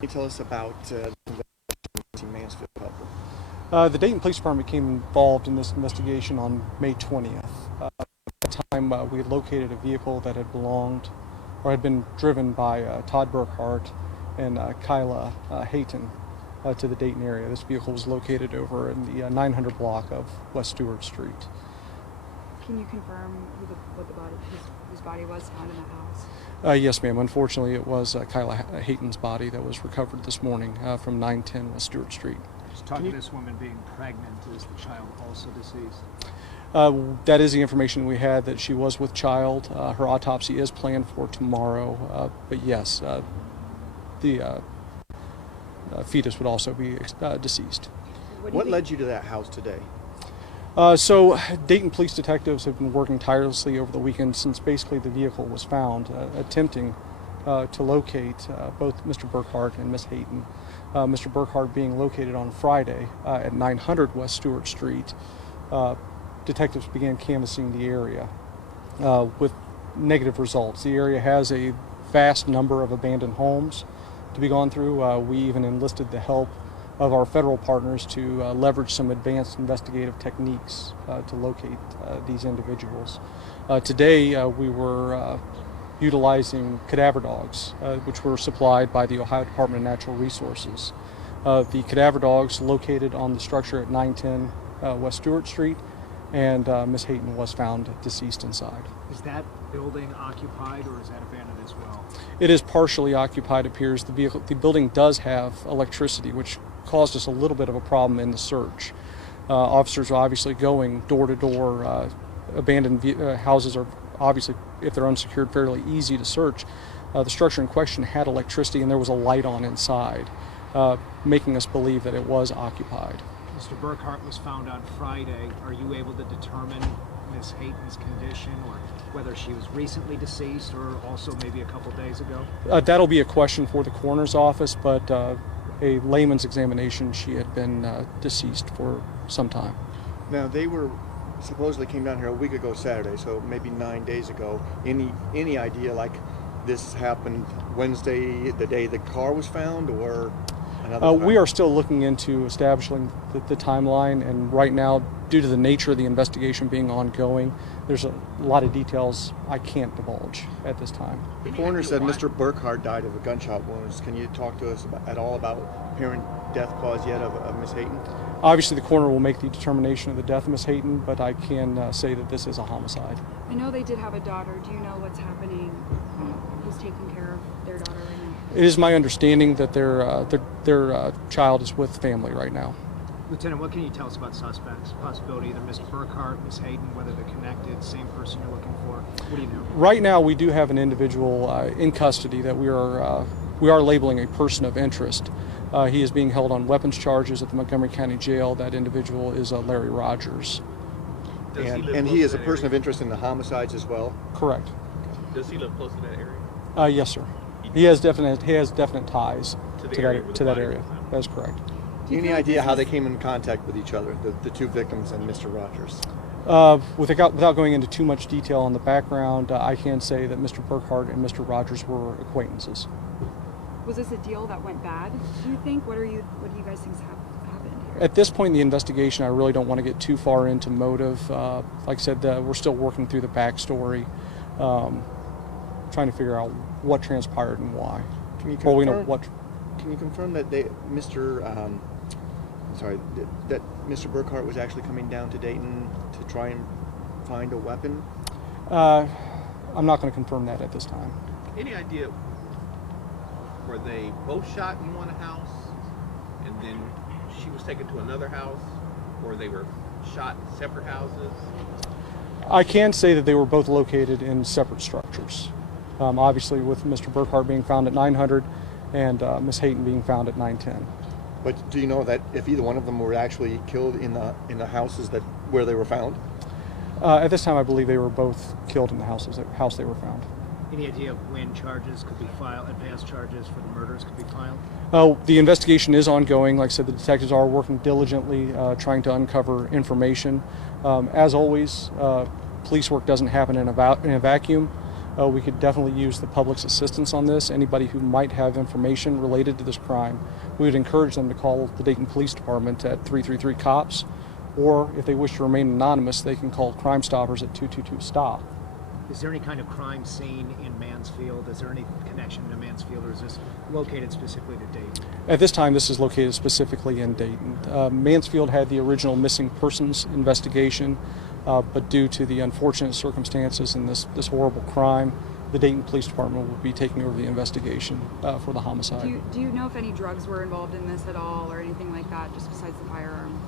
Can you tell us about the Mansfield couple? The Dayton Police Department became involved in this investigation on May 20th. At that time, we had located a vehicle that had belonged or had been driven by Todd Burkhart and Kyla Hayton to the Dayton area. This vehicle was located over in the 900 block of West Stewart Street. Can you confirm whose body was found in the house? Yes, ma'am. Unfortunately, it was Kyla Hayton's body that was recovered this morning from 910 West Stewart Street. Just talking to this woman being pregnant, is the child also deceased? That is the information we had, that she was with child. Her autopsy is planned for tomorrow, but yes, the fetus would also be deceased. What led you to that house today? So Dayton police detectives have been working tirelessly over the weekend since basically the vehicle was found, attempting to locate both Mr. Burkhart and Miss Hayton. Mr. Burkhart being located on Friday at 900 West Stewart Street. Detectives began canvassing the area with negative results. The area has a vast number of abandoned homes to be gone through. We even enlisted the help of our federal partners to leverage some advanced investigative techniques to locate these individuals. Today we were utilizing cadaver dogs, which were supplied by the Ohio Department of Natural Resources. The cadaver dogs located on the structure at 910 West Stewart Street, and Miss Hayton was found deceased inside. Is that building occupied or is that abandoned as well? It is partially occupied, appears. The building does have electricity, which caused us a little bit of a problem in the search. Officers are obviously going door to door. Abandoned houses are obviously, if they're unsecured, fairly easy to search. The structure in question had electricity and there was a light on inside, making us believe that it was occupied. Mr. Burkhart was found on Friday. Are you able to determine Miss Hayton's condition, or whether she was recently deceased or also maybe a couple days ago? That'll be a question for the coroner's office, but a layman's examination, she had been deceased for some time. Now, they were supposedly came down here a week ago Saturday, so maybe 9 days ago. Any idea, like, this happened Wednesday, the day the car was found, or another time? We are still looking into establishing the timeline, and right now, due to the nature of the investigation being ongoing, there's a lot of details I can't divulge at this time. The coroner said Mr. Burkhart died of a gunshot wounds. Can you talk to us at all about apparent death cause yet of Miss Hayton? Obviously, the coroner will make the determination of the death of Miss Hayton, but I can say that this is a homicide. I know they did have a daughter. Do you know what's happening? Who's taking care of their daughter right now? It is my understanding that their child is with family right now. Lieutenant, what can you tell us about suspects? Possibility either Mr. Burkhart, Miss Hayton, whether they're connected, same person you're looking for? What do you know? Right now, we do have an individual in custody that we are labeling a person of interest. He is being held on weapons charges at the Montgomery County Jail. That individual is Larry Rogers. And he is a person of interest in the homicides as well? Correct. Does he live close to that area? Yes, sir. He has definite ties to that area. That is correct. Any idea how they came in contact with each other, the two victims and Mr. Rogers? Without going into too much detail on the background, I can say that Mr. Burkhart and Mr. Rogers were acquaintances. Was this a deal that went bad, do you think? What do you guys think happened here? At this point in the investigation, I really don't want to get too far into motive. Like I said, we're still working through the backstory, trying to figure out what transpired and why. Can you confirm, well, we know what. Can you confirm that that Mr. Burkhart was actually coming down to Dayton to try and find a weapon? I'm not going to confirm that at this time. Any idea, were they both shot in one house and then she was taken to another house, or they were shot in separate houses? I can say that they were both located in separate structures. Obviously, with Mr. Burkhart being found at 900 and Miss Hayton being found at 910. But do you know that if either one of them were actually killed in the houses where they were found? At this time, I believe they were both killed in the house they were found. Any idea of when charges could be filed, advanced charges for the murders could be filed? The investigation is ongoing. Like I said, the detectives are working diligently, trying to uncover information. As always, police work doesn't happen in a vacuum. we could definitely use the public's assistance on this. Anybody who might have information related to this crime, we would encourage them to call the Dayton Police Department at 333-COPS, or if they wish to remain anonymous, they can call Crime Stoppers at 222-STOP. Is there any kind of crime scene in Mansfield? Is there any connection to Mansfield, or is this located specifically to Dayton? At this time, this is located specifically in Dayton. Mansfield had the original missing persons investigation, but due to the unfortunate circumstances in this horrible crime, the Dayton Police Department will be taking over the investigation for the homicide. Do you know if any drugs were involved in this at all, or anything like that, just besides the firearm?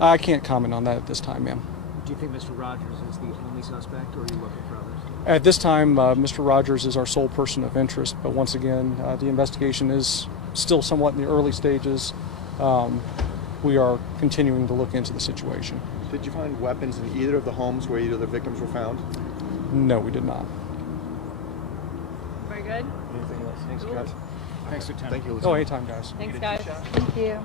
I can't comment on that at this time, ma'am. Do you think Mr. Rogers is the only suspect, or are you looking for others? At this time, Mr. Rogers is our sole person of interest, but once again, the investigation is still somewhat in the early stages. We are continuing to look into the situation. Did you find weapons in either of the homes where either of the victims were found? No, we did not. Very good. Anything else? Thanks, guys. Thanks, Lieutenant. Thank you, Oh, Lieutenant. anytime, guys. Thanks, guys. Thank you.